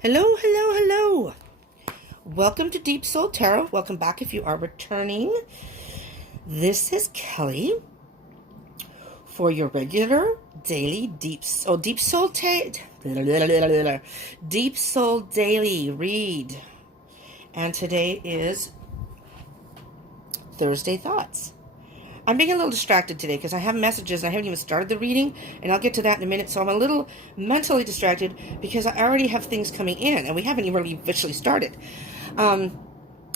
Hello, hello, hello. Welcome to Deep Soul Tarot. Welcome back if you are returning. This is Kelly for your regular daily Deep Soul Daily Read. And today is Thursday Thoughts. I'm being a little distracted today because I have messages and I haven't even started the reading, and I'll get to that in a minute. So I'm a little mentally distracted because I already have things coming in and we haven't even really officially started. And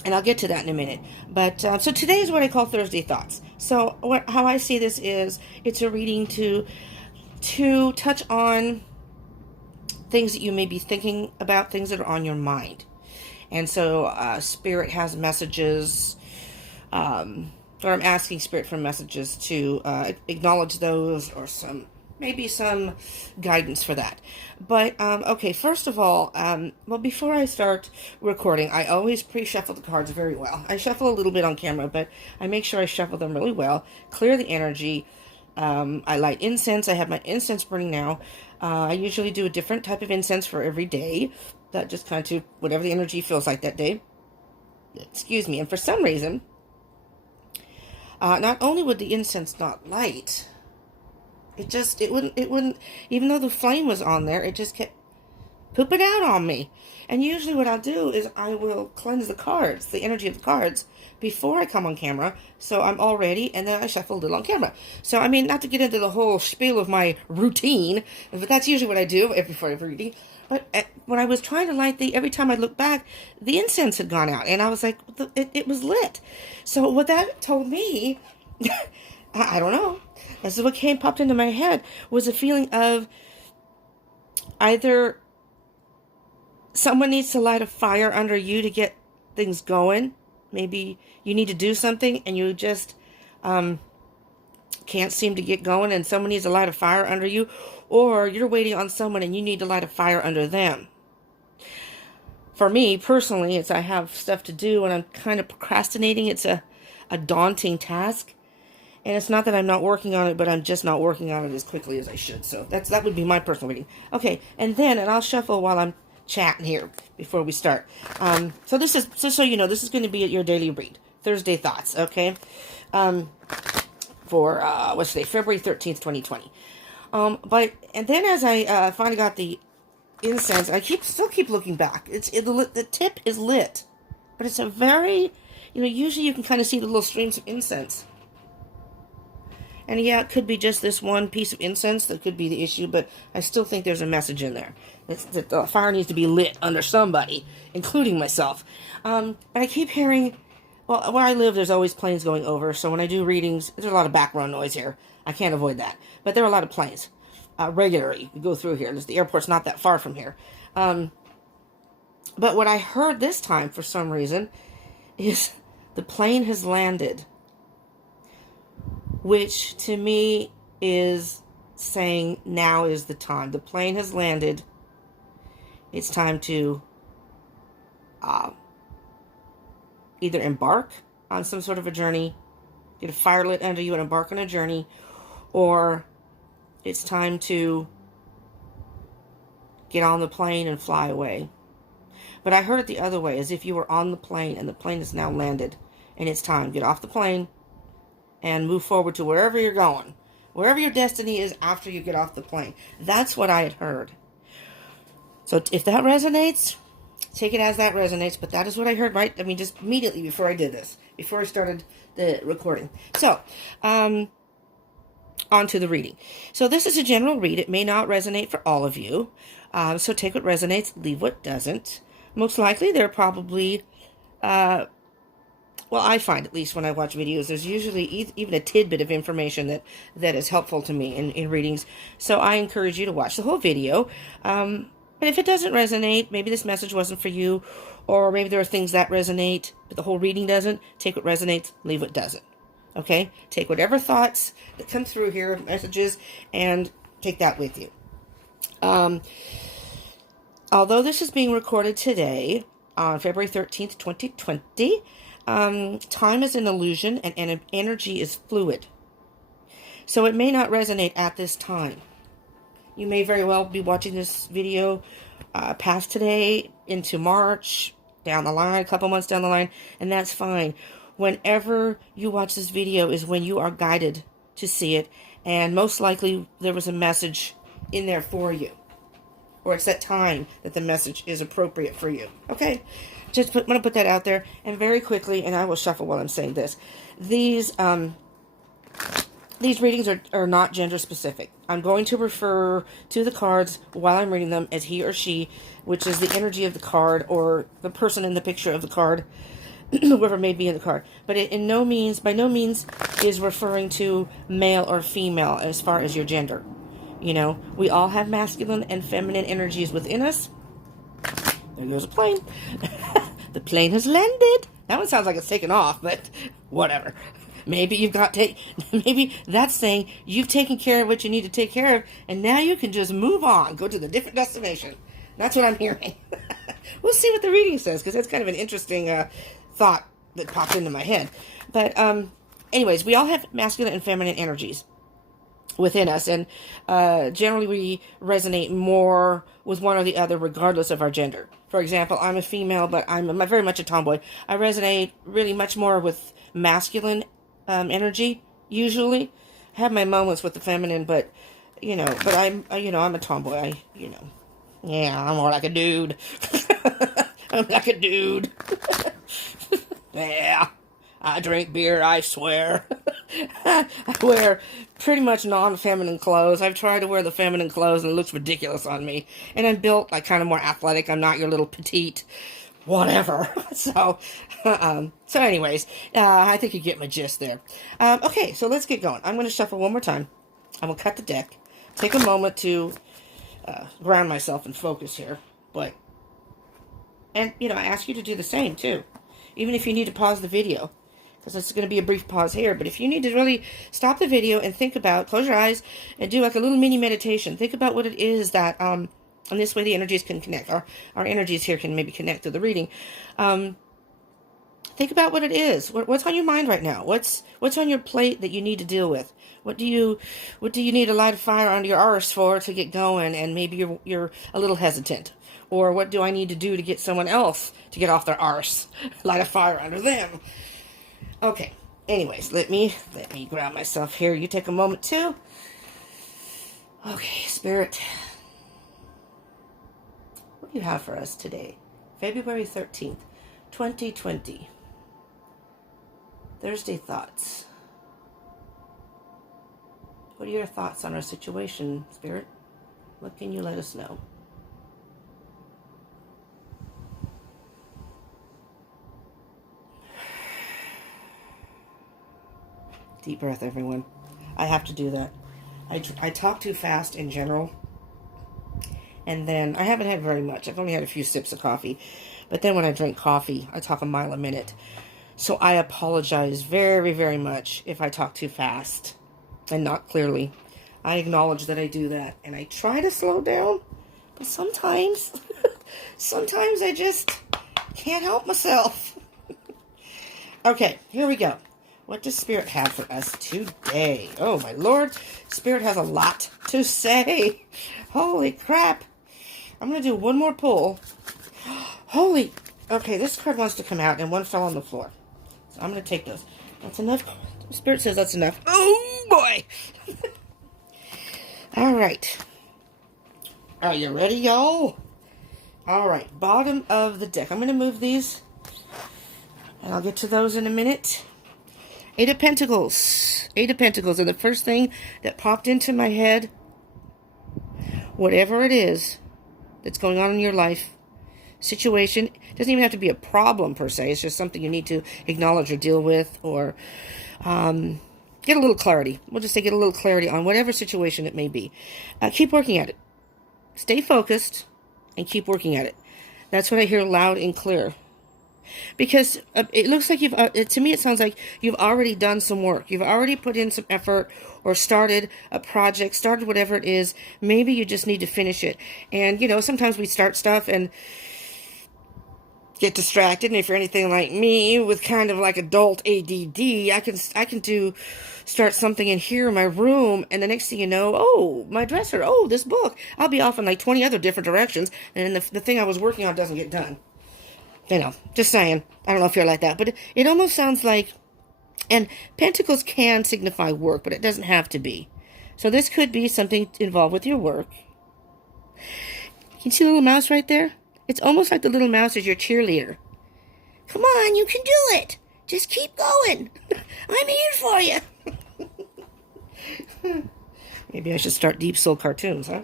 I'll get to that in a minute. But so today is what I call Thursday Thoughts. So how I see this is it's a reading to touch on things that you may be thinking about, things that are on your mind. And so Spirit has messages, or I'm asking Spirit for messages to acknowledge those, or maybe some guidance for that. But, okay, first of all, well, before I start recording, I always pre-shuffle the cards very well. I shuffle a little bit on camera, but I make sure I shuffle them really well, clear the energy. I light incense. I have my incense burning now. I usually do a different type of incense for every day. That just kind of, whatever the energy feels like that day. Excuse me. And for some reason, not only would the incense not light, it wouldn't, even though the flame was on there, it just kept pooping out on me. And usually what I'll do is I will cleanse the cards, the energy of the cards, before I come on camera, so I'm all ready, and then I shuffle a little on camera. So, I mean, not to get into the whole spiel of my routine, but that's usually what I do before every reading. But when I was trying to light every time I looked back, the incense had gone out, and I was like, it was lit. So what that told me, I don't know, this is what popped into my head, was a feeling of either someone needs to light a fire under you to get things going. Maybe you need to do something and you just can't seem to get going, and someone needs to light a fire under you, or you're waiting on someone and you need to light a fire under them. For me, personally, it's I have stuff to do and I'm kind of procrastinating. It's a daunting task. And it's not that I'm not working on it, but I'm just not working on it as quickly as I should. So that would be my personal reading. Okay, and I'll shuffle while I'm chatting here before we start. So this is, so you know, this is going to be your daily read. Thursday Thoughts, okay? For, what's today? February 13th, 2020. And then as I finally got the incense, I still keep looking back. The tip is lit. But it's a very, usually you can kind of see the little streams of incense. And yeah, it could be just this one piece of incense that could be the issue, but I still think there's a message in there. That the fire needs to be lit under somebody, including myself. But I keep hearing, well, where I live, there's always planes going over, so when I do readings, there's a lot of background noise here. I can't avoid that. But there are a lot of planes regularly go through here. The airport's not that far from here. But what I heard this time, for some reason, is the plane has landed, which to me is saying now is the time. The plane has landed. It's time to either embark on some sort of a journey, get a fire lit under you and embark on a journey, or it's time to get on the plane and fly away. But I heard it the other way, as if you were on the plane and the plane has now landed and it's time. Get off the plane and move forward to wherever you're going. Wherever your destiny is after you get off the plane. That's what I had heard. So if that resonates, take it as that resonates. But that is what I heard, right? I mean, just immediately before I did this. Before I started the recording. So, on to the reading. So this is a general read. It may not resonate for all of you. So take what resonates, leave what doesn't. Most likely there are probably... well, I find, at least when I watch videos, there's usually even a tidbit of information that is helpful to me in readings. So I encourage you to watch the whole video. But if it doesn't resonate, maybe this message wasn't for you, or maybe there are things that resonate, but the whole reading doesn't, take what resonates, leave what doesn't. Okay? Take whatever thoughts that come through here, messages, and take that with you. Although this is being recorded today, on February 13th, 2020, time is an illusion and energy is fluid. So it may not resonate at this time. You may very well be watching this video past today into March, down the line, a couple months down the line, and that's fine. Whenever you watch this video is when you are guided to see it, and most likely there was a message in there for you, or it's that time that the message is appropriate for you. Okay, just want to put that out there. And very quickly, and I will shuffle while I'm saying this, these readings are not gender specific. I'm going to refer to the cards while I'm reading them as he or she, which is the energy of the card or the person in the picture of the card, whoever may be in the card. But it by no means is referring to male or female as far as your gender. You know, we all have masculine and feminine energies within us. There goes a plane. The plane has landed. That one sounds like it's taken off, but whatever. Maybe maybe that's saying you've taken care of what you need to take care of, and now you can just move on, go to the different destination. That's what I'm hearing. We'll see what the reading says, because that's kind of an interesting thought that popped into my head. But anyways, we all have masculine and feminine energies within us, and generally we resonate more with one or the other regardless of our gender. For example, I'm a female, but I'm very much a tomboy. I resonate really much more with masculine energy usually. I have my moments with the feminine, but I'm a tomboy. I'm more like a dude. I'm like a dude. Yeah, I drink beer, I swear. I wear pretty much non-feminine clothes. I've tried to wear the feminine clothes and it looks ridiculous on me. And I'm built like kind of more athletic. I'm not your little petite whatever. So anyways, I think you get my gist there. Okay, so let's get going. I'm going to shuffle one more time. I'm going to cut the deck. Take a moment to ground myself and focus here. And I ask you to do the same too. Even if you need to pause the video, because it's going to be a brief pause here. But if you need to really stop the video and think about, close your eyes and do like a little mini meditation. Think about what it is that, and this way the energies can connect. Our energies here can maybe connect to the reading. Think about what it is. What's on your mind right now? What's on your plate that you need to deal with? What do you need to light a fire under your arse for to get going? And maybe you're a little hesitant. Or what do I need to do to get someone else to get off their arse? Light a fire under them. Okay. Anyways, let me ground myself here. You take a moment too. Okay, Spirit. What do you have for us today? February 13th, 2020. Thursday thoughts. What are your thoughts on our situation, Spirit? What can you let us know? Deep breath, everyone. I have to do that. I talk too fast in general. And then, I haven't had very much. I've only had a few sips of coffee. But then when I drink coffee, I talk a mile a minute. So I apologize very, very much if I talk too fast and not clearly. I acknowledge that I do that. And I try to slow down. But sometimes I just can't help myself. Okay, here we go. What does Spirit have for us today? Oh, my Lord. Spirit has a lot to say. Holy crap. I'm going to do one more pull. Holy. Okay, this card wants to come out, and one fell on the floor. So I'm going to take those. That's enough. Spirit says that's enough. Oh, boy. All right. Are you ready, y'all? All right. Bottom of the deck. I'm going to move these, and I'll get to those in a minute. Eight of Pentacles. Eight of Pentacles. And the first thing that popped into my head, whatever it is that's going on in your life, situation, doesn't even have to be a problem per se. It's just something you need to acknowledge or deal with, or get a little clarity. We'll just say get a little clarity on whatever situation it may be. Keep working at it. Stay focused and keep working at it. That's what I hear loud and clear. Because it looks like to me it sounds like you've already done some work. You've already put in some effort or started a project, started whatever it is. Maybe you just need to finish it. And, sometimes we start stuff and get distracted. And if you're anything like me with kind of like adult ADD, I can start something in here in my room, and the next thing you know, oh, my dresser, oh, this book. I'll be off in like 20 other different directions, and the thing I was working on doesn't get done. Just saying. I don't know if you're like that, but it almost sounds like, and pentacles can signify work, but it doesn't have to be. So this could be something involved with your work. Can you see the little mouse right there? It's almost like the little mouse is your cheerleader. Come on, you can do it. Just keep going. I'm here for you. Maybe I should start Deep Soul cartoons, huh?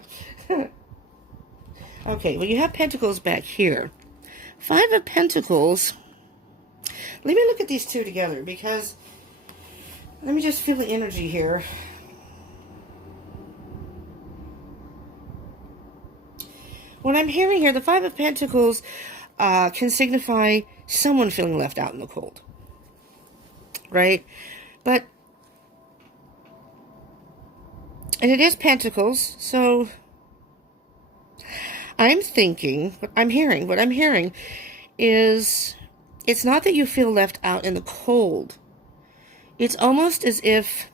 Okay, well, you have Pentacles back here. Five of Pentacles. Let me look at these two together, because let me just feel the energy here. What I'm hearing here, the Five of Pentacles can signify someone feeling left out in the cold. Right? But, and it is Pentacles, so I'm thinking, what I'm hearing is, it's not that you feel left out in the cold. It's almost as if,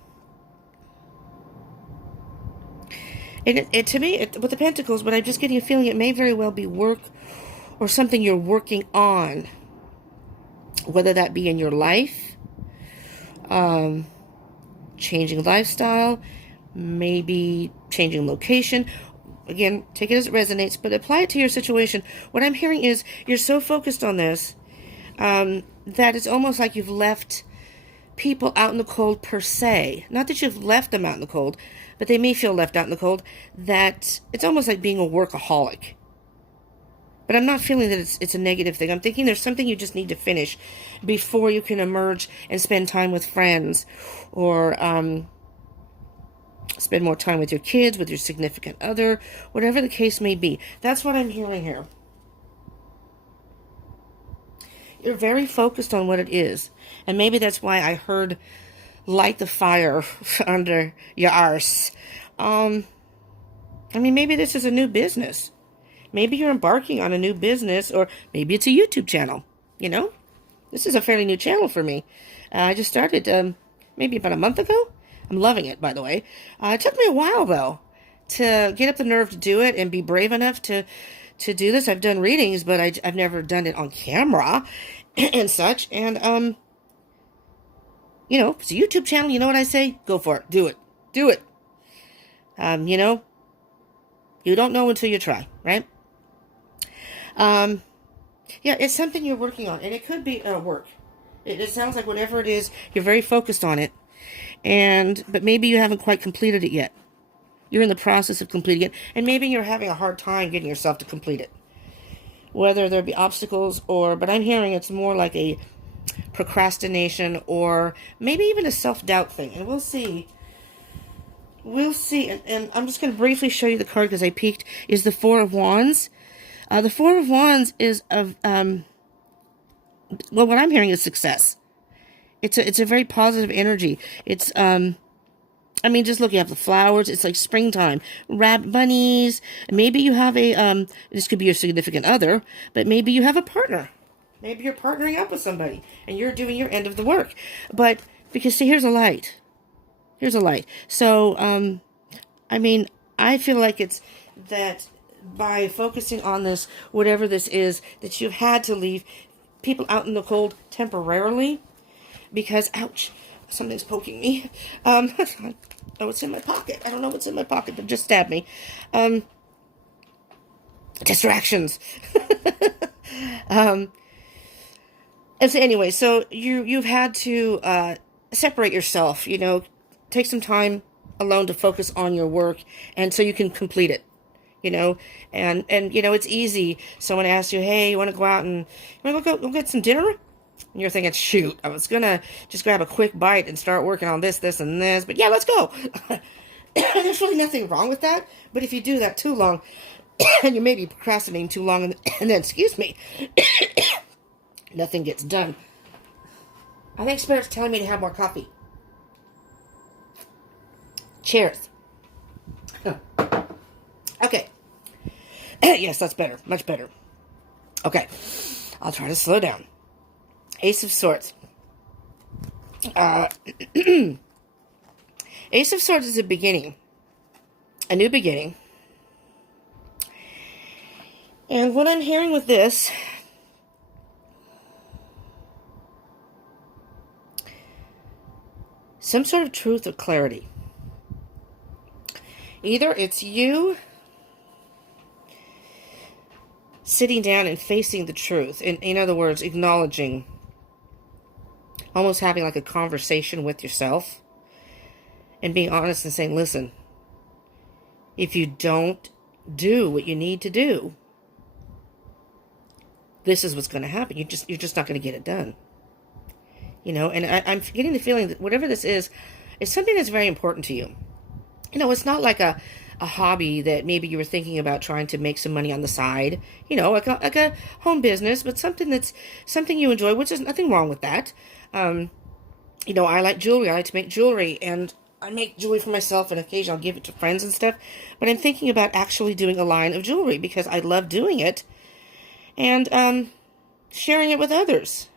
to me, with the Pentacles, but I'm just getting a feeling it may very well be work or something you're working on. Whether that be in your life, changing lifestyle, maybe changing location. Again, take it as it resonates, but apply it to your situation. What I'm hearing is you're so focused on this that it's almost like you've left people out in the cold per se. Not that you've left them out in the cold, but they may feel left out in the cold. That it's almost like being a workaholic. But I'm not feeling that it's a negative thing. I'm thinking there's something you just need to finish before you can emerge and spend time with friends, or spend more time with your kids, with your significant other, whatever the case may be. That's what I'm hearing here. You're very focused on what it is. And maybe that's why I heard light the fire under your arse. I mean, maybe this is a new business. Maybe you're embarking on a new business, or maybe it's a YouTube channel. You know, this is a fairly new channel for me. I just started maybe about a month ago. I'm loving it, by the way. It took me a while, though, to get up the nerve to do it and be brave enough to do this. I've done readings, but I've never done it on camera and such. And, you know, if it's a YouTube channel, you know what I say? Go for it. Do it. Do it. You know, you don't know until you try, right? Yeah, it's something you're working on, and it could be work. It sounds like whatever it is, you're very focused on it, but maybe you haven't quite completed it yet. You're in the process of completing it, and maybe you're having a hard time getting yourself to complete it. Whether there be obstacles but I'm hearing it's more like a procrastination, or maybe even a self-doubt thing, and we'll see. We'll see, and I'm just going to briefly show you the card because I peeked, is the Four of Wands. The Four of Wands is of, well, what I'm hearing is success. It's a very positive energy. It's, I mean, just look, you have the flowers. It's like springtime. Rabbit bunnies. Maybe you have this could be your significant other, but maybe you have a partner. Maybe you're partnering up with somebody, and you're doing your end of the work. But, because, see, here's a light. Here's a light. So, I mean, I feel like it's that by focusing on this, whatever this is, that you've had to leave people out in the cold temporarily, because, ouch, something's poking me. Oh, it's in my pocket. I don't know what's in my pocket, but just stabbed me. Distractions. And so anyway, so you've had to separate yourself, you know, take some time alone to focus on your work, and so you can complete it, you know, and you know, it's easy. Someone asks you, hey, you want to go out and you want to go get some dinner? And you're thinking, shoot, I was gonna just grab a quick bite and start working on this, and this, but yeah, let's go. There's really nothing wrong with that, but if you do that too long, and you may be procrastinating too long, and then, excuse me, nothing gets done. I think Spirit's telling me to have more coffee. Cheers. Okay. Yes, that's better. Much better. Okay. I'll try to slow down. Ace of Swords. Ace of Swords is a beginning. A new beginning. And what I'm hearing with this, some sort of truth or clarity. Either it's you sitting down and facing the truth. In other words, acknowledging, almost having like a conversation with yourself and being honest and saying, listen, if you don't do what you need to do, this is what's going to happen. You're just not going to get it done. You know, and I'm getting the feeling that whatever this is something that's very important to you. You know, it's not like a hobby that maybe you were thinking about trying to make some money on the side, you know, like a home business, but something you enjoy, which is nothing wrong with that. You know, I like jewelry. I like to make jewelry, and I make jewelry for myself, and occasionally I'll give it to friends and stuff. But I'm thinking about actually doing a line of jewelry because I love doing it and sharing it with others.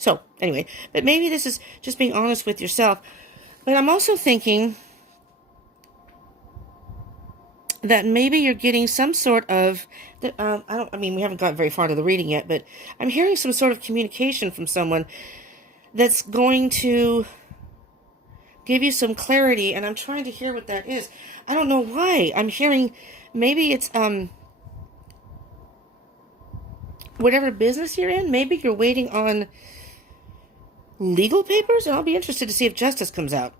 So, anyway, but maybe this is just being honest with yourself. But I'm also thinking that maybe you're getting some sort of, we haven't gotten very far to the reading yet, but I'm hearing some sort of communication from someone that's going to give you some clarity, and I'm trying to hear what that is. I don't know why. I'm hearing maybe it's, whatever business you're in, maybe you're waiting on legal papers, and I'll be interested to see if justice comes out.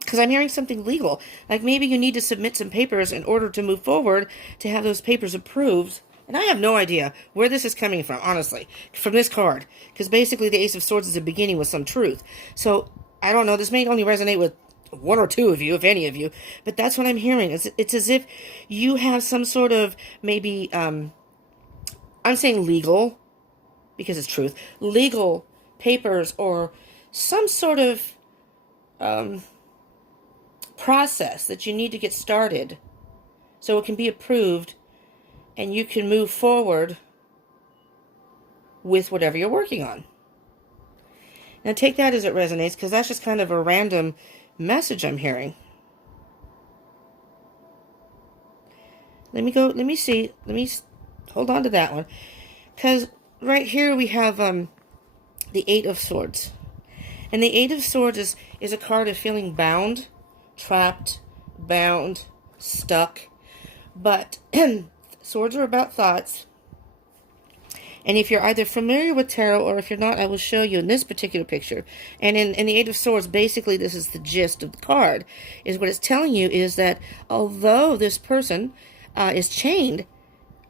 Because I'm hearing something legal. Like maybe you need to submit some papers in order to move forward to have those papers approved. And I have no idea where this is coming from, honestly, from this card. Because basically the Ace of Swords is a beginning with some truth. So, I don't know, this may only resonate with one or two of you, if any of you. But that's what I'm hearing. It's as if you have some sort of, maybe, I'm saying legal, because it's truth, legal papers or some sort of process that you need to get started so it can be approved and you can move forward with whatever you're working on. Now take that as it resonates, because that's just kind of a random message I'm hearing. Let me hold on to that one, because right here we have the Eight of Swords. And the Eight of Swords is a card of feeling bound, trapped, bound, stuck. But swords are about thoughts. And if you're either familiar with tarot or if you're not, I will show you in this particular picture. And in the Eight of Swords, basically this is the gist of the card. Is what it's telling you is that although this person is chained,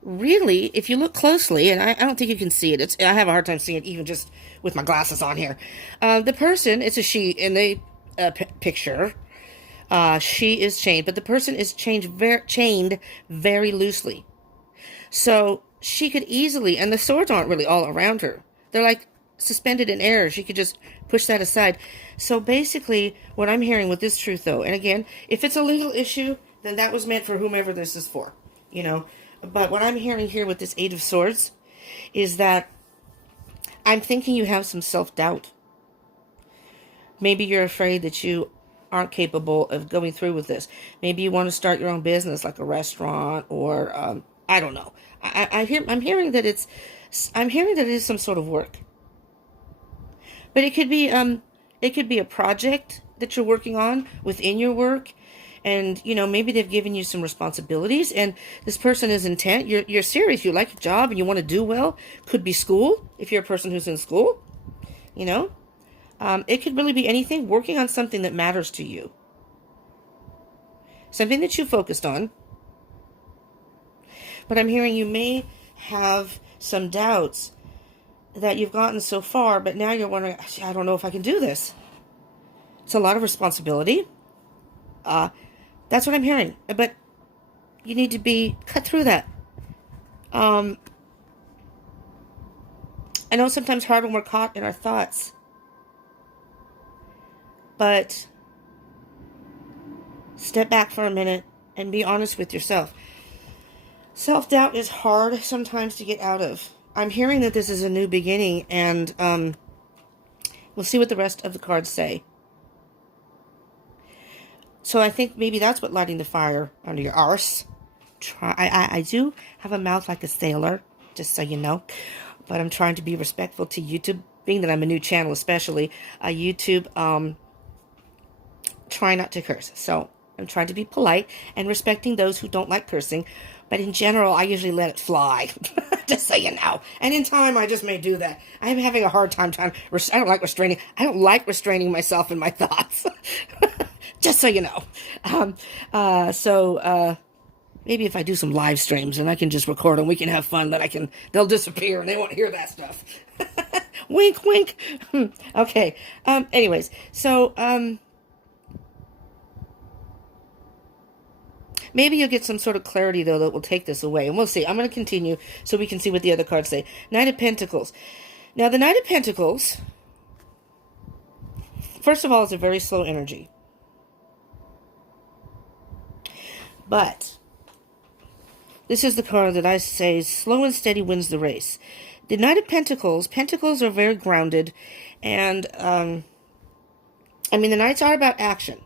really, if you look closely, and I don't think you can see it. I have a hard time seeing it even just with my glasses on here. The person, it's a she in the picture. She is chained, but the person is chained very loosely. So she could easily, and the swords aren't really all around her. They're like suspended in air. She could just push that aside. So basically, what I'm hearing with this truth, though, and again, if it's a legal issue, then that was meant for whomever this is for, you know. But what I'm hearing here with this Eight of Swords is that I'm thinking you have some self-doubt. Maybe you're afraid that you aren't capable of going through with this. Maybe you want to start your own business, like a restaurant, or I don't know. I'm hearing that it is some sort of work. But it could be a project that you're working on within your work. And, you know, maybe they've given you some responsibilities, and this person is intent. You're serious. You like your job and you want to do well. Could be school, if you're a person who's in school, you know. It could really be anything, working on something that matters to you. Something that you focused on. But I'm hearing you may have some doubts that you've gotten so far, but now you're wondering, I don't know if I can do this. It's a lot of responsibility. That's what I'm hearing. But you need to be cut through that. I know it's sometimes hard when we're caught in our thoughts. But step back for a minute and be honest with yourself. Self-doubt is hard sometimes to get out of. I'm hearing that this is a new beginning, and we'll see what the rest of the cards say. So I think maybe that's what lighting the fire under your arse. I do have a mouth like a sailor, just so you know. But I'm trying to be respectful to YouTube, being that I'm a new channel especially. YouTube, try not to curse. So I'm trying to be polite and respecting those who don't like cursing. But in general, I usually let it fly, just so you know. And in time, I just may do that. I'm having a hard time I don't like restraining. I don't like restraining myself in my thoughts. Just so you know. Maybe if I do some live streams and I can just record them, we can have fun, they'll disappear and they won't hear that stuff. Wink, wink. Okay. Anyways, so, maybe you'll get some sort of clarity, though, that will take this away. And we'll see. I'm going to continue so we can see what the other cards say. Knight of Pentacles. Now, the Knight of Pentacles, first of all, is a very slow energy. But this is the card that I say slow and steady wins the race. The Knight of Pentacles are very grounded. And, the Knights are about action.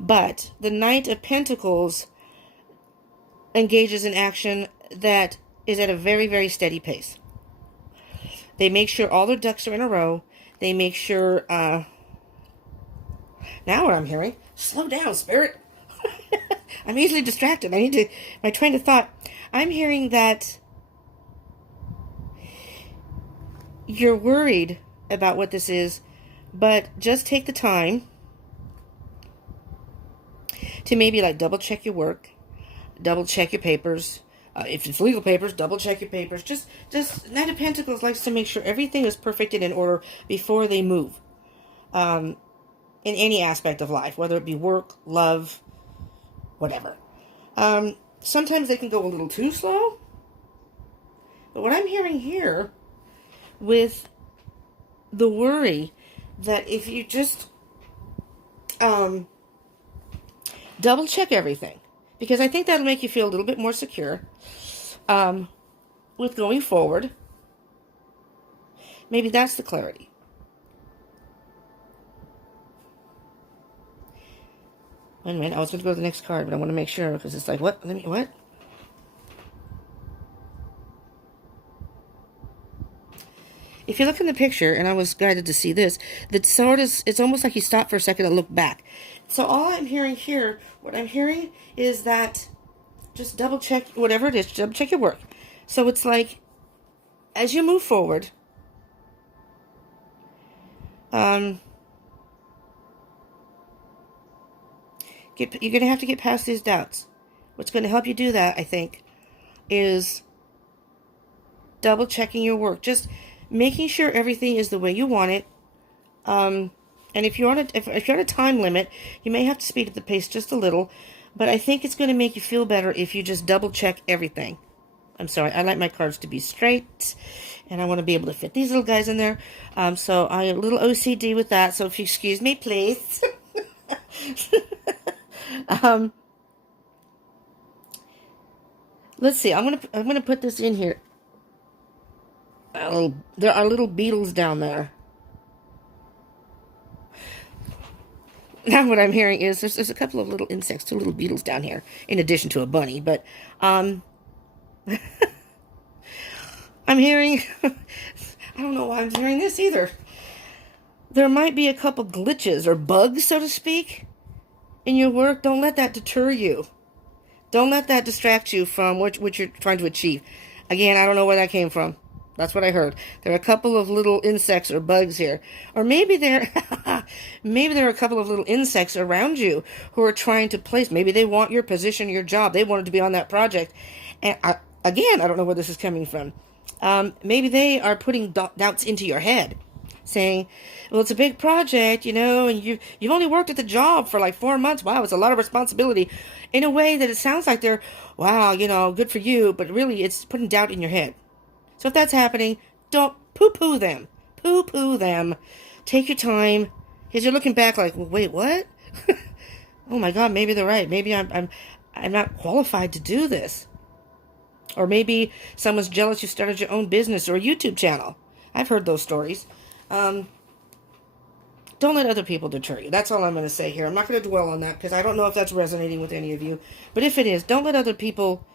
But the Knight of Pentacles engages in action that is at a very, very steady pace. They make sure all their ducks are in a row. They make sure, now what I'm hearing, slow down, Spirit. I'm easily distracted. My train of thought. I'm hearing that you're worried about what this is, but just take the time to maybe double check your work, double check your papers. If it's legal papers, double check your papers. Just Knight of Pentacles likes to make sure everything is perfect and in order before they move. In any aspect of life, whether it be work, love, whatever. Sometimes they can go a little too slow. But what I'm hearing here with the worry that if you just double check everything, because I think that'll make you feel a little bit more secure with going forward. Maybe that's the clarity. Wait a minute, I was going to go to the next card, but I want to make sure, because it's what? What? If you look in the picture, and I was guided to see this, the sword it's almost like you stop for a second and look back. So all I'm hearing here, what I'm hearing is that just double check, whatever it is, double check your work. So it's like, as you move forward, you're going to have to get past these doubts. What's going to help you do that, I think, is double checking your work. Just making sure everything is the way you want it. And if you're on a time limit, you may have to speed up the pace just a little. But I think it's going to make you feel better if you just double check everything. I'm sorry, I like my cards to be straight, and I want to be able to fit these little guys in there. So I'm a little OCD with that. So if you excuse me, please. Let's see. I'm gonna put this in here. There are little beetles down there. Now what I'm hearing is there's a couple of little insects, 2 little beetles down here, in addition to a bunny. But I'm hearing, I don't know why I'm hearing this either. There might be a couple glitches or bugs, so to speak, in your work. Don't let that deter you. Don't let that distract you from what you're trying to achieve. Again, I don't know where that came from. That's what I heard. There are a couple of little insects or bugs here. Or maybe there are a couple of little insects around you who are trying to place. Maybe they want your position, your job. They wanted to be on that project. And I don't know where this is coming from. Maybe they are putting doubts into your head, saying, well, it's a big project, and you've only worked at the job for like 4 months. Wow, it's a lot of responsibility. In a way that it sounds like they're, wow, good for you, but really it's putting doubt in your head. So if that's happening, don't poo-poo them. Poo-poo them. Take your time, because you're looking back like, wait, what? Oh my God, maybe they're right. Maybe I'm not qualified to do this. Or maybe someone's jealous you started your own business or a YouTube channel. I've heard those stories. Don't let other people deter you. That's all I'm going to say here. I'm not going to dwell on that because I don't know if that's resonating with any of you. But if it is, don't let other people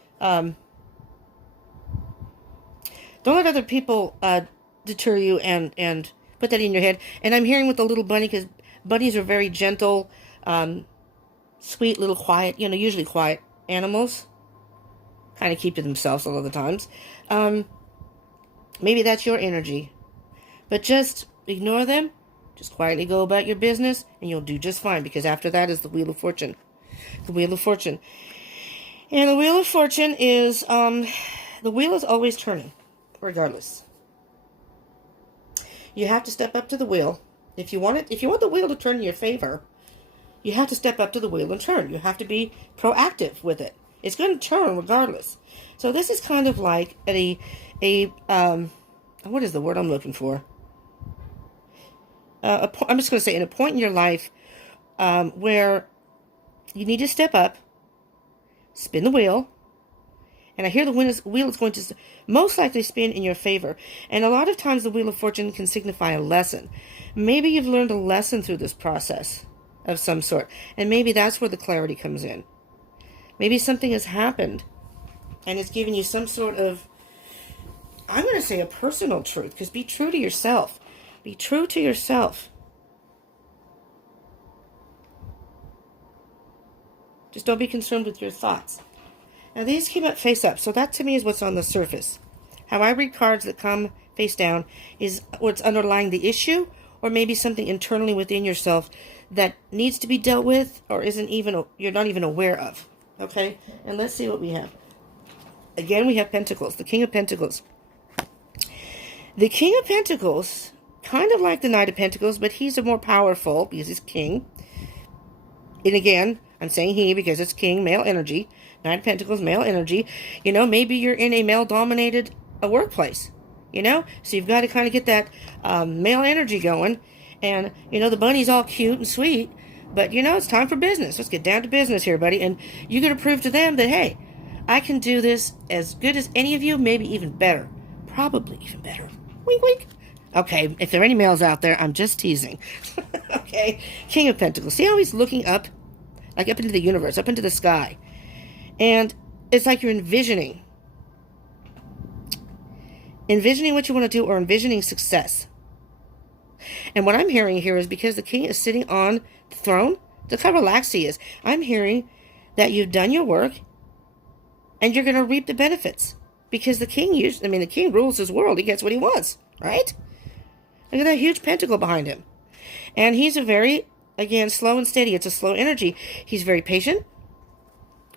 deter you and put that in your head. And I'm hearing with the little bunny, because bunnies are very gentle, sweet, little quiet, usually quiet animals. Kind of keep to themselves a lot of the times. Maybe that's your energy. But just ignore them. Just quietly go about your business, and you'll do just fine, because after that is the Wheel of Fortune. The Wheel of Fortune. And the Wheel of Fortune is, the wheel is always turning, regardless. You have to step up to the wheel. If you want the wheel to turn in your favor, you have to step up to the wheel and turn. You have to be proactive with it. It's going to turn regardless. So this is kind of like what is the word I'm looking for? I'm just going to say, in a point in your life where you need to step up, spin the wheel, and I hear the wheel is going to most likely spin in your favor. And a lot of times the Wheel of Fortune can signify a lesson. Maybe you've learned a lesson through this process of some sort, and maybe that's where the clarity comes in. Maybe something has happened, and it's giving you some sort of, I'm going to say, a personal truth, because be true to yourself. Be true to yourself. Just don't be concerned with your thoughts. Now these came up face up, so that to me is what's on the surface. How I read cards that come face down is what's underlying the issue, or maybe something internally within yourself that needs to be dealt with, or you're not even aware of. Okay, and let's see what we have. Again, we have Pentacles, the King of Pentacles. The King of Pentacles, kind of like the Knight of Pentacles, but he's a more powerful, because he's king. And again, I'm saying he because it's king, male energy. Knight of Pentacles, male energy. Maybe you're in a male-dominated workplace. So you've got to kind of get that male energy going. And, the bunny's all cute and sweet. But, it's time for business. Let's get down to business here, buddy. And you got to prove to them that, hey, I can do this as good as any of you, maybe even better. Probably even better. Wink, wink. Okay, if there are any males out there, I'm just teasing. Okay, King of Pentacles. See how he's looking up? Like up into the universe, up into the sky. And it's like you're envisioning what you want to do, or envisioning success. And what I'm hearing here is, because the king is sitting on the throne, look how relaxed he is. I'm hearing that you've done your work and you're going to reap the benefits. Because the king the king rules his world. He gets what he wants, right? Look at that huge pentacle behind him. And he's a very, again, slow and steady. It's a slow energy. He's very patient.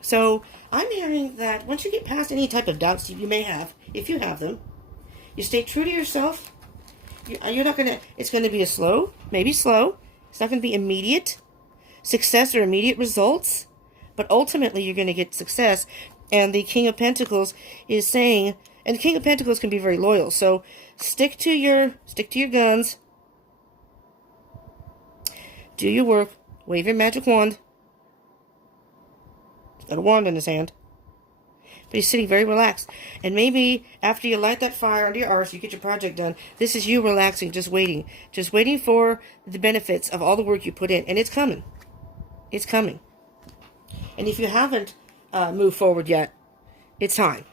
So I'm hearing that once you get past any type of doubts you may have, if you have them, you stay true to yourself. It's going to be maybe slow. It's not going to be immediate success or immediate results, but ultimately you're going to get success. And the King of Pentacles is saying, and the King of Pentacles can be very loyal, so stick to your guns. Do your work. Wave your magic wand. He's got a wand in his hand. But he's sitting very relaxed. And maybe after you light that fire under your arse, you get your project done, this is you relaxing, just waiting. Just waiting for the benefits of all the work you put in. And it's coming. It's coming. And if you haven't moved forward yet, it's time.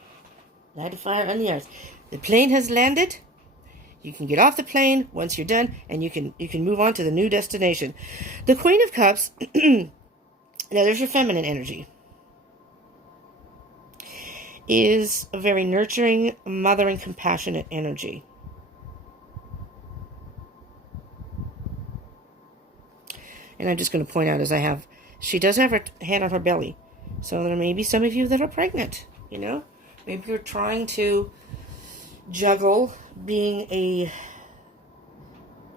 Light a fire under the arse. The plane has landed. You can get off the plane once you're done, and you can move on to the new destination. The Queen of Cups, now there's your feminine energy, is a very nurturing, mothering, compassionate energy. And I'm just going to point out, she does have her hand on her belly. So there may be some of you that are pregnant, Maybe you're trying to juggle being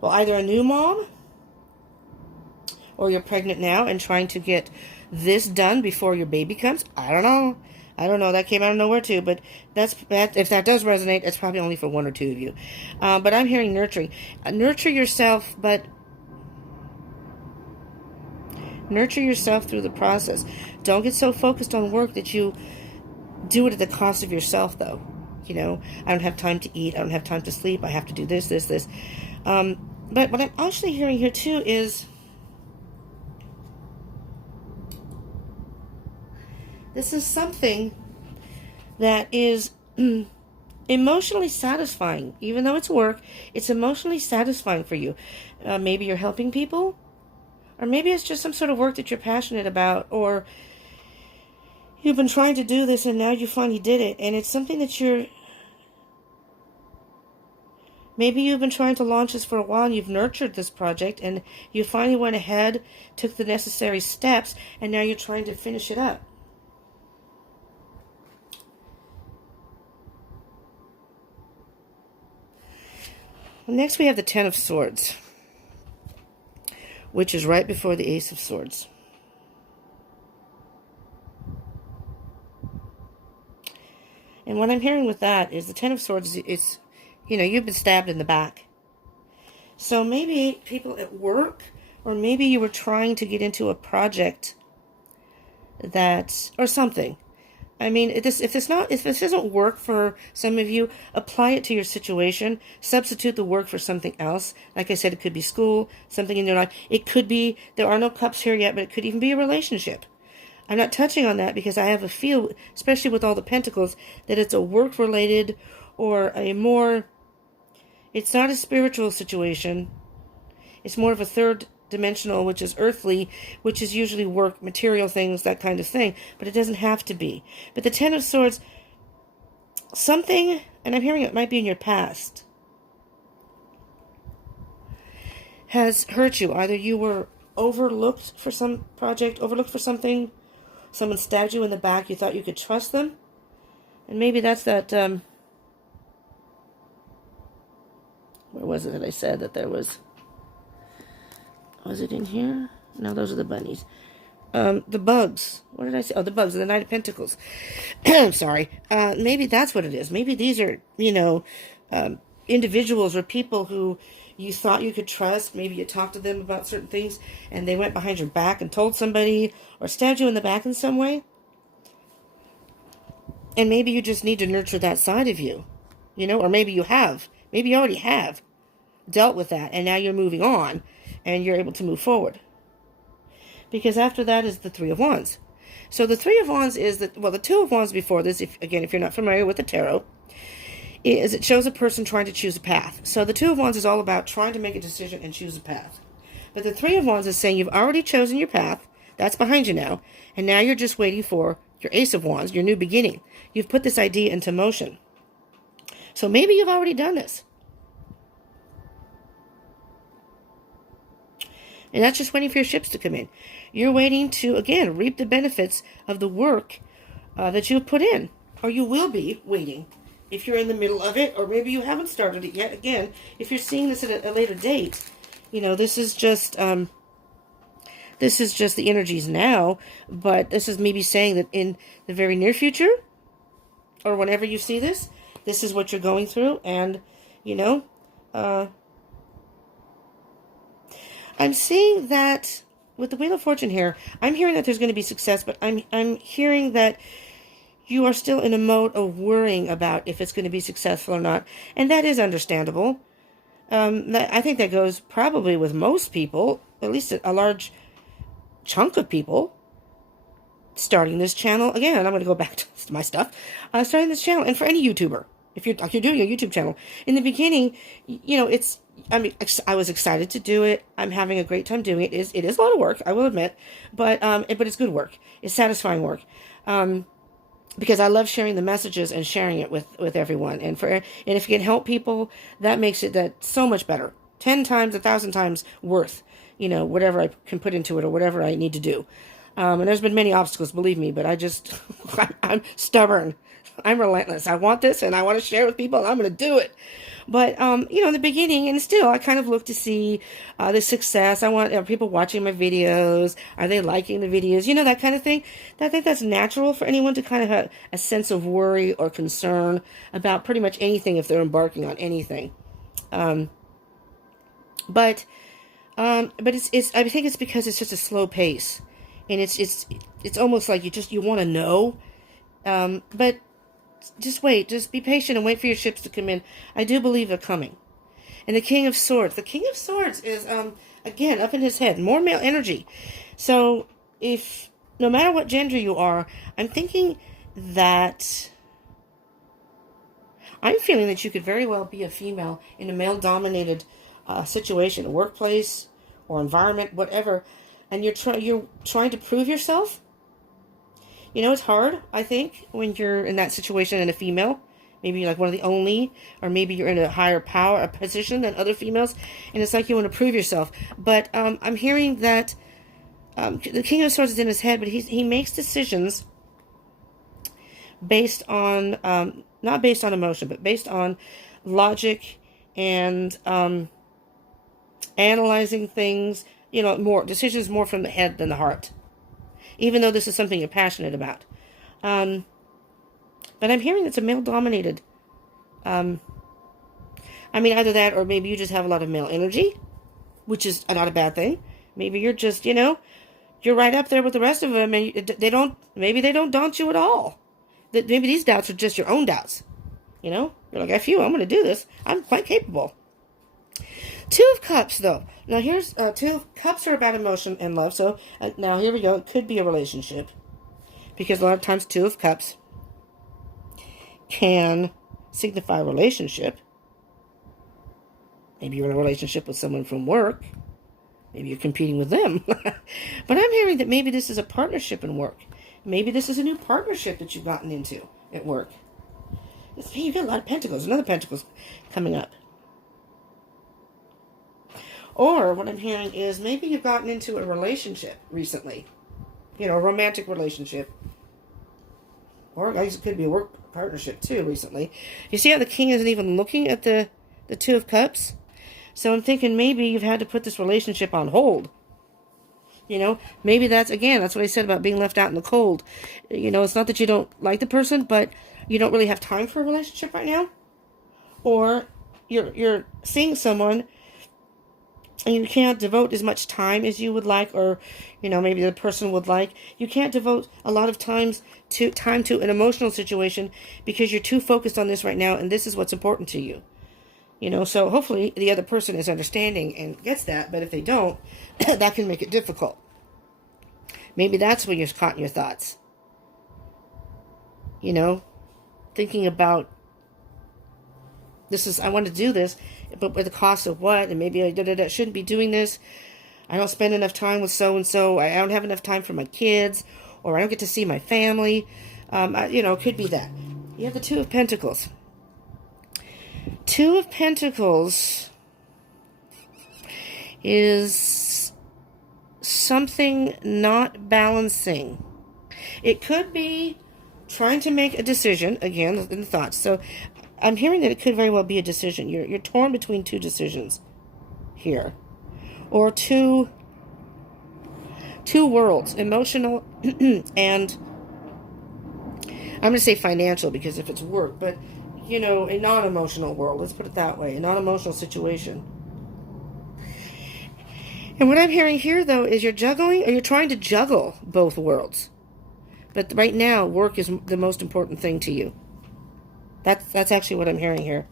either a new mom, or you're pregnant now and trying to get this done before your baby comes. I don't know. That came out of nowhere too, but if that does resonate, it's probably only for one or two of you. But I'm hearing nurturing. Nurture yourself, but nurture yourself through the process. Don't get so focused on work that you do it at the cost of yourself, though. You know, I don't have time to eat. I don't have time to sleep. I have to do this, this, this. But what I'm actually hearing here, too, is this is something that is emotionally satisfying. Even though it's work, it's emotionally satisfying for you. Maybe you're helping people, or maybe it's just some sort of work that you're passionate about, or you've been trying to do this and now you finally did it, and it's something that maybe you've been trying to launch this for a while, and you've nurtured this project, and you finally went ahead, took the necessary steps, and now you're trying to finish it up. Next we have the Ten of Swords, which is right before the Ace of Swords. And what I'm hearing with that is the Ten of Swords is, you know, you've been stabbed in the back. So maybe people at work, or maybe you were trying to get into a project that, or something. I mean, if this doesn't work for some of you, apply it to your situation. Substitute the work for something else. Like I said, it could be school, something in your life. It could be, there are no cups here yet, but it could even be a relationship. I'm not touching on that because I have a feel, especially with all the pentacles, that it's a work-related or a more, it's not a spiritual situation. It's more of a third dimensional, which is earthly, which is usually work, material things, that kind of thing. But it doesn't have to be. But the Ten of Swords, something, and I'm hearing it might be in your past, has hurt you. Either you were overlooked for some project, overlooked for something, someone stabbed you in the back, you thought you could trust them, and maybe that's that, where was it that I said that there was it in here? No, those are the bunnies. The bugs. What did I say? Oh, the bugs, the Knight of Pentacles. I'm sorry. Maybe that's what it is. Maybe these are, you know, individuals or people who you thought you could trust. Maybe you talked to them about certain things and they went behind your back and told somebody or stabbed you in the back in some way. And maybe you just need to nurture that side of you, you know, or maybe you have. Maybe you already have dealt with that and now you're moving on and you're able to move forward. Because after that is the Three of Wands. So the Three of Wands is the Two of Wands before this, if you're not familiar with the tarot, is it shows a person trying to choose a path. So the Two of Wands is all about trying to make a decision and choose a path. But the Three of Wands is saying you've already chosen your path. That's behind you now. And now you're just waiting for your Ace of Wands, your new beginning. You've put this idea into motion. So maybe you've already done this. And that's just waiting for your ships to come in. You're waiting to, again, reap the benefits of the work that you've put in. Or you will be waiting if you're in the middle of it, or maybe you haven't started it yet. Again, if you're seeing this at a later date, you know, this is just the energies now, but this is maybe saying that in the very near future, or whenever you see this, this is what you're going through, and, you know, I'm seeing that with the Wheel of Fortune here, I'm hearing that there's going to be success, but I'm hearing that you are still in a mode of worrying about if it's going to be successful or not. And that is understandable. I think that goes probably with most people, at least a large chunk of people, starting this channel. Again, I'm going to go back to my stuff. Starting this channel, and for any YouTuber, if you're doing a YouTube channel, in the beginning, you know, I was excited to do it. I'm having a great time doing it. It is a lot of work, I will admit, but it's good work. It's satisfying work, because I love sharing the messages and sharing it with everyone. And if you can help people, that makes it that so much better. 10 times, 1,000 times worth, you know, whatever I can put into it or whatever I need to do. And there's been many obstacles, believe me, but I'm stubborn. I'm relentless. I want this and I want to share it with people and I'm going to do it. But, you know, in the beginning, and still, I kind of look to see the success. I want people watching my videos. Are they liking the videos? You know, that kind of thing. I think that's natural for anyone to kind of have a sense of worry or concern about pretty much anything if they're embarking on anything. But it's I think it's because it's just a slow pace. And it's almost like you want to know But just wait. Just be patient and wait for your ships to come in. I do believe they're coming. And the King of Swords. The King of Swords is, again, up in his head. More male energy. So, no matter what gender you are, I'm thinking that... I'm feeling that you could very well be a female in a male-dominated situation, a workplace or environment, whatever, and you're trying to prove yourself. You know, it's hard, I think, when you're in that situation and a female. Maybe you're like one of the only, or maybe you're in a higher power, a position than other females, and it's like you want to prove yourself. But I'm hearing that the King of Swords is in his head, but he makes decisions based on, not based on emotion, but based on logic and analyzing things, more decisions more from the head than the heart. Even though this is something you're passionate about. But I'm hearing it's a male-dominated. Either that or maybe you just have a lot of male energy, which is not a bad thing. Maybe you're just, you're right up there with the rest of them, and maybe they don't daunt you at all. That maybe these doubts are just your own doubts. You're like, F you, I'm going to do this. I'm quite capable. Two of Cups, though. Now, here's Two of Cups are about emotion and love. So, now here we go. It could be a relationship. Because a lot of times Two of Cups can signify a relationship. Maybe you're in a relationship with someone from work. Maybe you're competing with them. But I'm hearing that maybe this is a partnership in work. Maybe this is a new partnership that you've gotten into at work. Hey, you got a lot of pentacles. Another pentacle's coming up. Or what I'm hearing is maybe you've gotten into a relationship recently. A romantic relationship. Or I guess it could be a work partnership too recently. You see how the King isn't even looking at the Two of Cups? So I'm thinking maybe you've had to put this relationship on hold. Maybe that's what I said about being left out in the cold. It's not that you don't like the person, but you don't really have time for a relationship right now. Or you're seeing someone and you can't devote as much time as you would like, or, maybe the person would like. You can't devote a lot of time to an emotional situation because you're too focused on this right now, and this is what's important to you. So hopefully the other person is understanding and gets that, but if they don't, that can make it difficult. Maybe that's when you're caught in your thoughts. Thinking about, I want to do this, but with the cost of what? And maybe I shouldn't be doing this. I don't spend enough time with so-and-so. I don't have enough time for my kids, or I don't get to see my family. It could be that. You have the Two of Pentacles. Two of Pentacles is something not balancing. It could be trying to make a decision, again, in the thoughts. So I'm hearing that it could very well be a decision. You're torn between two decisions here. Or two worlds, emotional and I'm going to say financial because if it's work, but a non-emotional world, let's put it that way, a non-emotional situation. And what I'm hearing here, though, is you're trying to juggle both worlds. But right now, work is the most important thing to you. That's actually what I'm hearing here.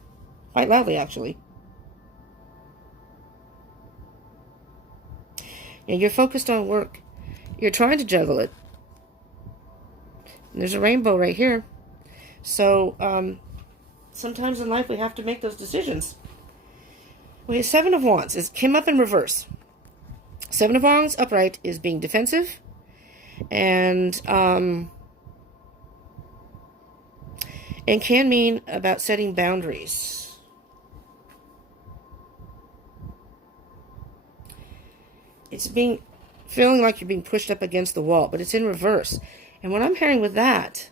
Quite loudly, actually. And you're focused on work. You're trying to juggle it. And there's a rainbow right here. So, sometimes in life we have to make those decisions. We have Seven of Wands. It came up in reverse. Seven of Wands upright is being defensive. And can mean about setting boundaries. It's feeling like you're being pushed up against the wall, but it's in reverse. And what I'm hearing with that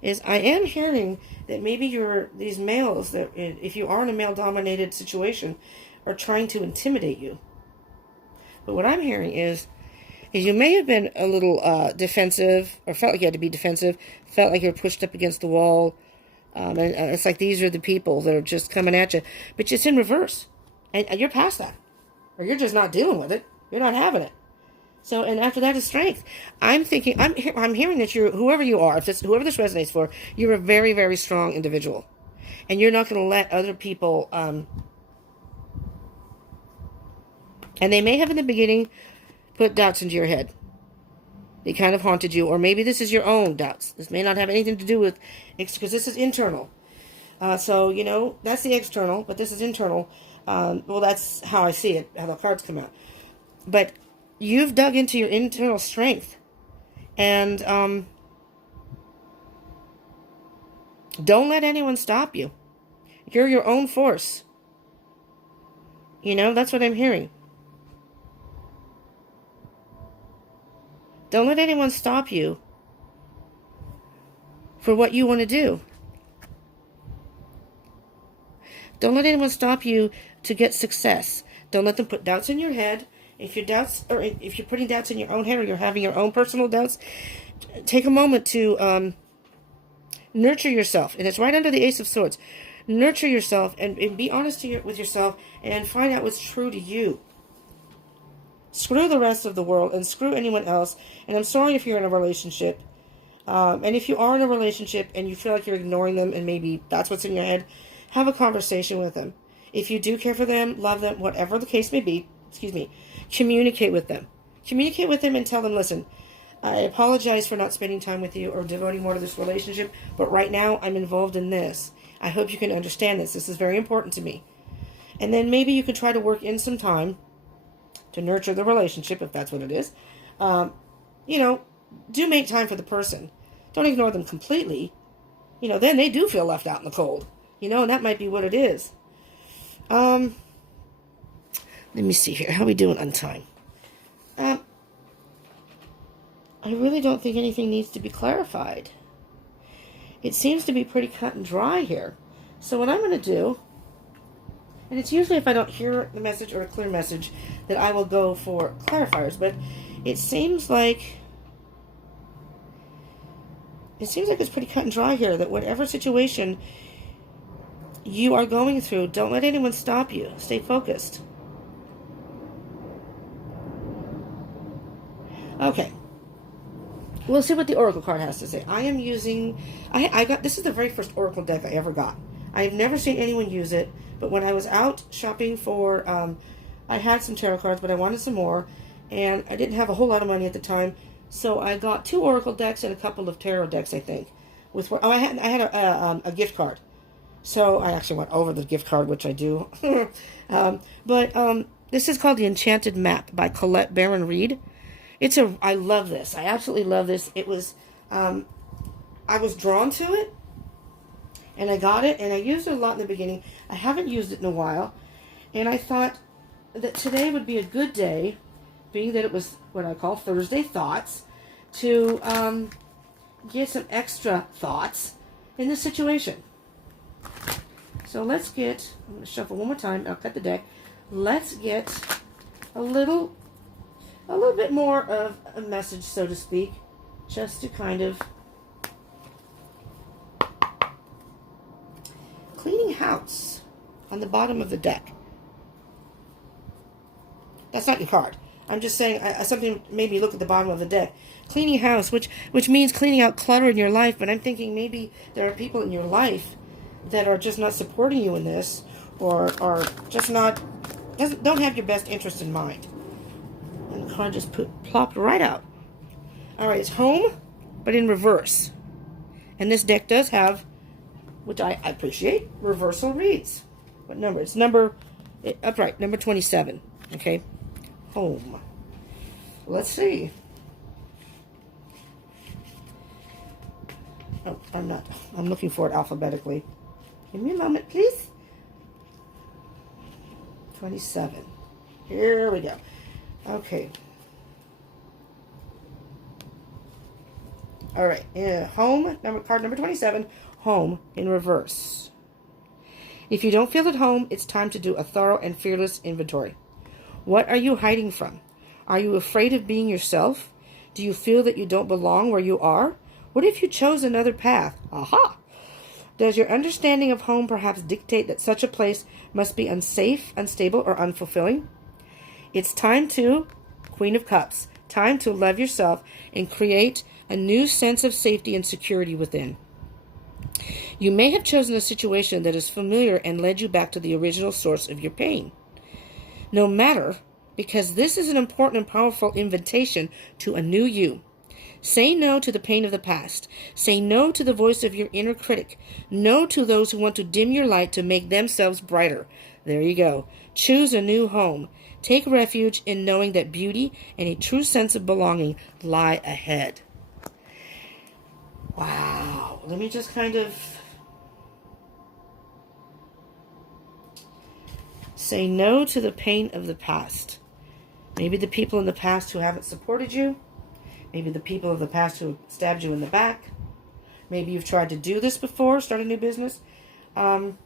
is I am hearing that maybe these males, that if you are in a male-dominated situation, are trying to intimidate you. But what I'm hearing is you may have been a little defensive, or felt like you had to be defensive, felt like you were pushed up against the wall, and it's like these are the people that are just coming at you. But it's in reverse, and you're past that. Or you're just not dealing with it. You're not having it. So, and after that is strength. I'm thinking, I'm hearing that you're, whoever you are, whoever this resonates for, you're a very, very strong individual. And you're not going to let other people, and they may have in the beginning put doubts into your head. They kind of haunted you, or maybe this is your own doubts. This may not have anything to do with, because this is internal. So, you know, that's the external, but this is internal. Well, that's how I see it, how the cards come out. But you've dug into your internal strength. And don't let anyone stop you. You're your own force. You know, that's what I'm hearing. Don't let anyone stop you for what you want to do. Don't let anyone stop you to get success. Don't let them put doubts in your head. If you're putting doubts in your own head, or you're having your own personal doubts, take a moment to nurture yourself. And it's right under the Ace of Swords. Nurture yourself and be honest with yourself and find out what's true to you. Screw the rest of the world and screw anyone else. And I'm sorry if you're in a relationship. And if you are in a relationship and you feel like you're ignoring them and maybe that's what's in your head, have a conversation with them. If you do care for them, love them, whatever the case may be, communicate with them. Communicate with them and tell them, listen, I apologize for not spending time with you or devoting more to this relationship, but right now I'm involved in this. I hope you can understand this. This is very important to me. And then maybe you can try to work in some time to nurture the relationship, if that's what it is. You know, do make time for the person. Don't ignore them completely. You know, then they do feel left out in the cold. You know, and that might be what it is. Let me see here. How are we doing on time? I really don't think anything needs to be clarified. It seems to be pretty cut and dry here. So what I'm going to do, and it's usually if I don't hear the message or a clear message that I will go for clarifiers, but it seems like it's pretty cut and dry here, that whatever situation you are going through, don't let anyone stop you. Stay focused. Okay. We'll see what the Oracle card has to say. I am using, this is the very first Oracle deck I ever got. I've never seen anyone use it, but when I was out shopping for, I had some tarot cards, but I wanted some more, and I didn't have a whole lot of money at the time, so I got 2 Oracle decks and a couple of tarot decks, I think. I had a gift card. So I actually went over the gift card, which I do. This is called The Enchanted Map by Colette Baron Reed. I love this. I absolutely love this. It was, I was drawn to it, and I got it, and I used it a lot in the beginning. I haven't used it in a while, and I thought that today would be a good day, being that it was what I call Thursday Thoughts, to get some extra thoughts in this situation. So I'm going to shuffle one more time. I'll cut the deck. Let's get a little bit more of a message, so to speak, just to kind of cleaning house on the bottom of the deck. That's not your card. I'm just saying something made me look at the bottom of the deck. Cleaning house, which means cleaning out clutter in your life, but I'm thinking maybe there are people in your life that are just not supporting you in this, or are just don't have your best interest in mind. And the card just plopped right out. Alright, it's home, but in reverse. And this deck does have, which I appreciate, reversal reads. What number? It's upright, number 27. Okay? Home. Let's see. Oh, I'm looking for it alphabetically. Give me a moment, please. 27. Here we go. Okay. All right. Home, card number 27. Home in reverse. If you don't feel at home, it's time to do a thorough and fearless inventory. What are you hiding from? Are you afraid of being yourself? Do you feel that you don't belong where you are? What if you chose another path? Aha! Does your understanding of home perhaps dictate that such a place must be unsafe, unstable, or unfulfilling? It's time to, Queen of Cups, Time to love yourself and create a new sense of safety and security within. You may have chosen a situation that is familiar and led you back to the original source of your pain. No matter, because this is an important and powerful invitation to a new you. Say no to the pain of the past. Say no to the voice of your inner critic. No to those who want to dim your light to make themselves brighter. There you go. Choose a new home. Take refuge in knowing that beauty and a true sense of belonging lie ahead. Wow. Let me just kind of say no to the pain of the past. Maybe the people in the past who haven't supported you. Maybe the people of the past who stabbed you in the back. Maybe you've tried to do this before, start a new business. And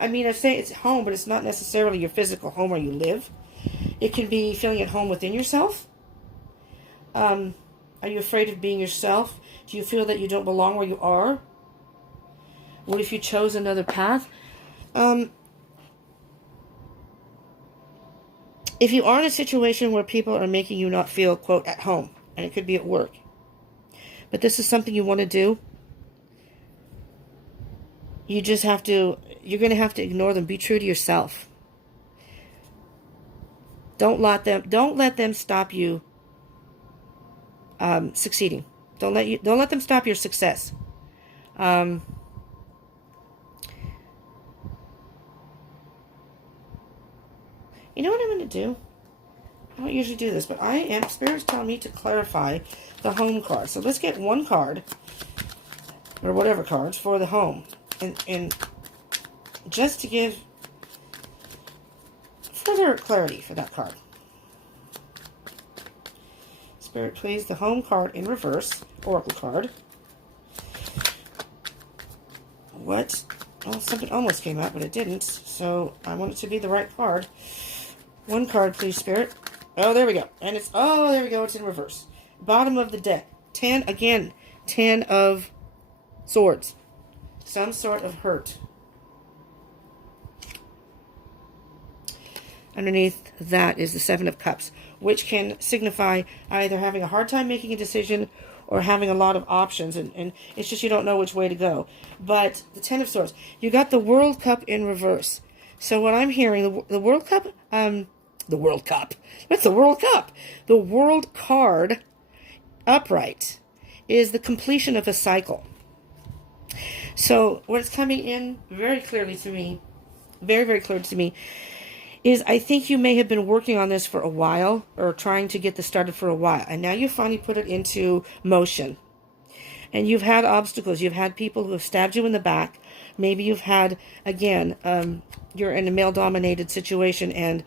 I mean, I say it's home, but it's not necessarily your physical home where you live. It can be feeling at home within yourself. Are you afraid of being yourself? Do you feel that you don't belong where you are? What if you chose another path? If you are in a situation where people are making you not feel, quote, at home, and it could be at work, but this is something you want to do, you just have to, you're going to have to ignore them. Be true to yourself. Don't let them stop you succeeding. Don't let them stop your success. You know what I'm going to do? I don't usually do this, but Spirit's telling me to clarify the home card. So let's get one card, or whatever cards, for the home. And just to give further clarity for that card. Spirit, please, the home card in reverse, Oracle card. What? Well, something almost came out, but it didn't. So I want it to be the right card. One card, please, Spirit. Oh, there we go. And it's, oh, there we go. It's in reverse. Bottom of the deck. 10, again, 10 of swords. Some sort of hurt. Underneath that is the 7 of cups, which can signify either having a hard time making a decision or having a lot of options, and it's just you don't know which way to go. But the 10 of swords, you got the World Cup in reverse. So what I'm hearing, the World Cup, the World Cup. What's the World Cup? The World card upright is the completion of a cycle. So what's coming in very clearly to me, very, very clear to me, is I think you may have been working on this for a while, or trying to get this started for a while, and now you finally put it into motion. And you've had obstacles. You've had people who have stabbed you in the back. Maybe you've had, again, you're in a male-dominated situation, and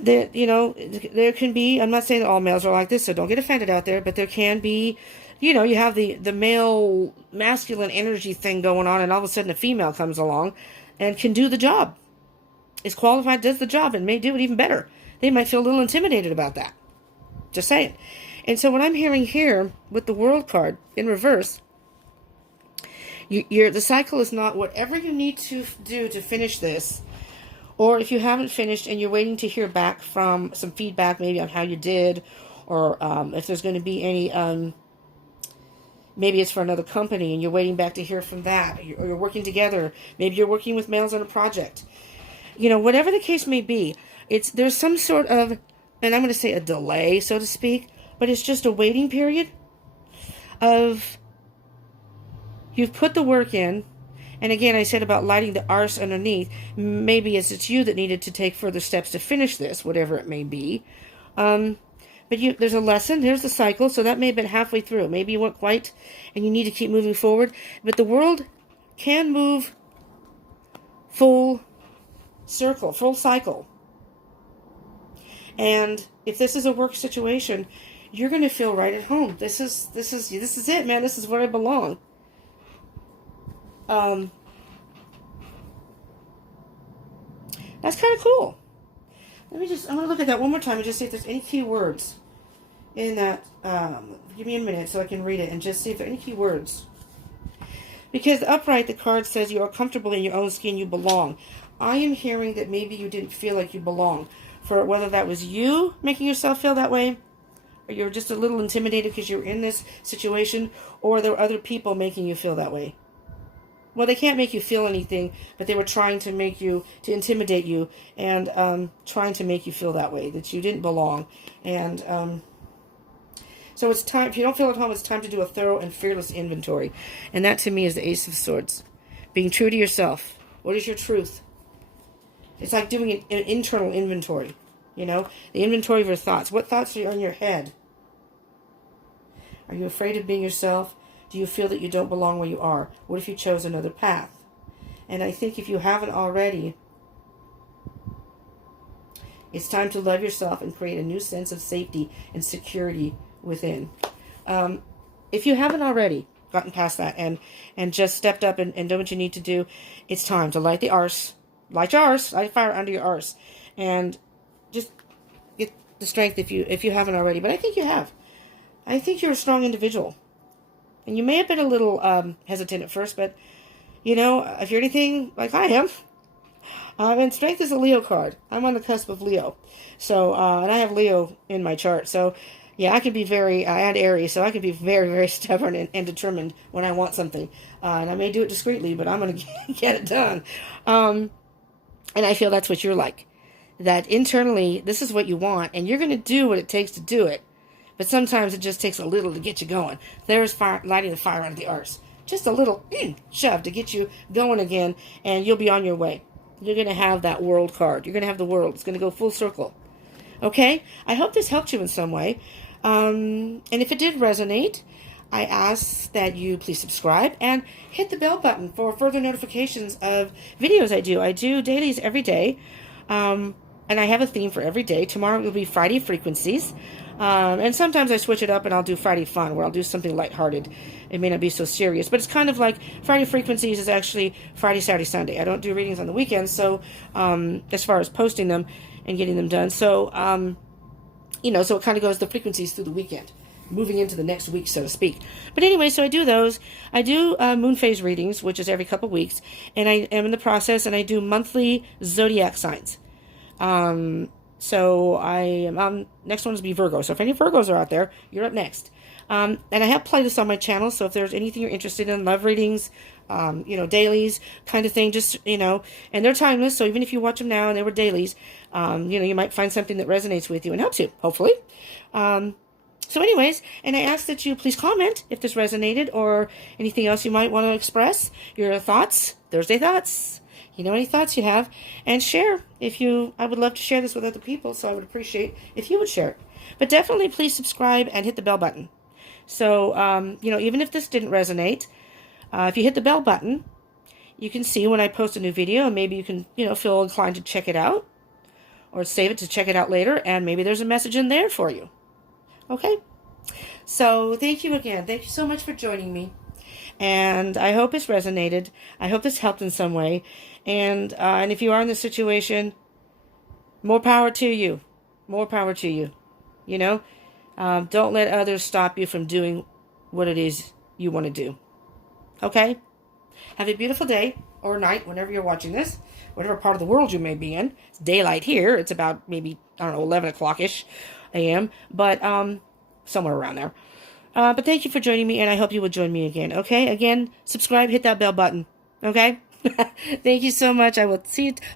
there, there can be, I'm not saying that all males are like this, so don't get offended out there, but there can be, you have the male masculine energy thing going on, and all of a sudden a female comes along and can do the job. Is qualified, does the job, and may do it even better. They might feel a little intimidated about that. Just saying. And so what I'm hearing here with the World card in reverse, the cycle is not whatever you need to do to finish this, or if you haven't finished and you're waiting to hear back from some feedback maybe on how you did, or if there's going to be any, maybe it's for another company and you're waiting back to hear from that, or you're working together, maybe you're working with males on a project. Whatever the case may be, there's some sort of, and I'm going to say a delay, so to speak, but it's just a waiting period of, you've put the work in, and again, I said about lighting the arse underneath, maybe it's you that needed to take further steps to finish this, whatever it may be, but there's a lesson, there's the cycle, so that may have been halfway through, maybe you weren't quite, and you need to keep moving forward, but the world can move full cycle. And if this is a work situation, you're going to feel right at home. This is it, man. This is where I belong. That's kind of cool. I'm going to look at that one more time and just see if there's any key words in that. Give me a minute so I can read it and just see if there are any key words. Because upright, the card says you are comfortable in your own skin, you belong. I am hearing that maybe you didn't feel like you belong. For whether that was you making yourself feel that way, or you're just a little intimidated because you're in this situation, or there were other people making you feel that way. Well, they can't make you feel anything, but they were trying to make you, to intimidate you, and trying to make you feel that way, that you didn't belong. And so it's time, if you don't feel at home, it's time to do a thorough and fearless inventory. And that to me is the Ace of Swords. Being true to yourself. What is your truth? It's like doing an internal inventory, you know, the inventory of your thoughts. What thoughts are in your head? Are you afraid of being yourself? Do you feel that you don't belong where you are? What if you chose another path? And I think if you haven't already, it's time to love yourself and create a new sense of safety and security within. If you haven't already gotten past that and just stepped up and done what you need to do, it's time to light the arse. Light your arse. Light fire under your arse. And just get the strength if you haven't already. But I think you have. I think you're a strong individual. And you may have been a little hesitant at first, but, you know, if you're anything like I am, and strength is a Leo card. I'm on the cusp of Leo. So, and I have Leo in my chart. So, yeah, I can be very, and Aries, so I can be very, very stubborn and determined when I want something. And I may do it discreetly, but I'm going to get it done. And I feel that's what you're like. That internally, this is what you want, and you're going to do what it takes to do it. But sometimes it just takes a little to get you going. There's fire, lighting the fire under the arse. Just a little shove to get you going again, and you'll be on your way. You're going to have that world card. You're going to have the world. It's going to go full circle. Okay? I hope this helped you in some way. And if it did resonate, I ask that you please subscribe and hit the bell button for further notifications of videos I do. I do dailies every day. And I have a theme for every day. Tomorrow will be Friday Frequencies. And sometimes I switch it up and I'll do Friday Fun, where I'll do something lighthearted. It may not be so serious, but it's kind of like Friday Frequencies is actually Friday, Saturday, Sunday. I don't do readings on the weekends, so as far as posting them and getting them done. So, you know, so it kind of goes the frequencies through the weekend, moving into the next week, so to speak. But anyway, so I do those. I do moon phase readings, which is every couple weeks, and I am in the process, and I do monthly zodiac signs. So I am next one is be Virgo. So if any Virgos are out there, you're up next. And I have playlists on my channel. So if there's anything you're interested in, love readings, you know, dailies kind of thing, just, you know, and they're timeless. So even if you watch them now and they were dailies, you know, you might find something that resonates with you and helps you, hopefully. So anyways, and I ask that you please comment if this resonated or anything else you might want to express, your thoughts, Thursday thoughts. You know, any thoughts you have, and share if you, I would love to share this with other people, so I would appreciate if you would share it. But definitely please subscribe and hit the bell button. So, you know, even if this didn't resonate, if you hit the bell button, you can see when I post a new video, and maybe you can, you know, feel inclined to check it out, or save it to check it out later, and maybe there's a message in there for you. Okay? So, thank you again. Thank you so much for joining me. And I hope it's resonated. I hope this helped in some way. And if you are in this situation, more power to you. More power to you. You know, don't let others stop you from doing what it is you want to do. Okay? Have a beautiful day or night whenever you're watching this. Whatever part of the world you may be in. It's daylight here. It's about maybe, I don't know, 11 o'clock-ish a.m. But somewhere around there. But thank you for joining me, and I hope you will join me again, okay? Again, subscribe, hit that bell button, okay? Thank you so much. I will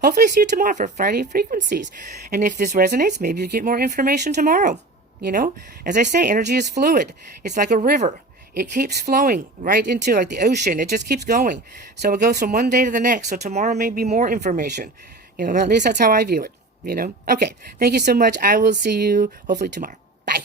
hopefully see you tomorrow for Friday Frequencies. And if this resonates, maybe you get more information tomorrow, you know? As I say, energy is fluid. It's like a river. It keeps flowing right into, like, the ocean. It just keeps going. So it goes from one day to the next. So tomorrow may be more information. You know, at least that's how I view it, you know? Okay, thank you so much. I will see you hopefully tomorrow. Bye.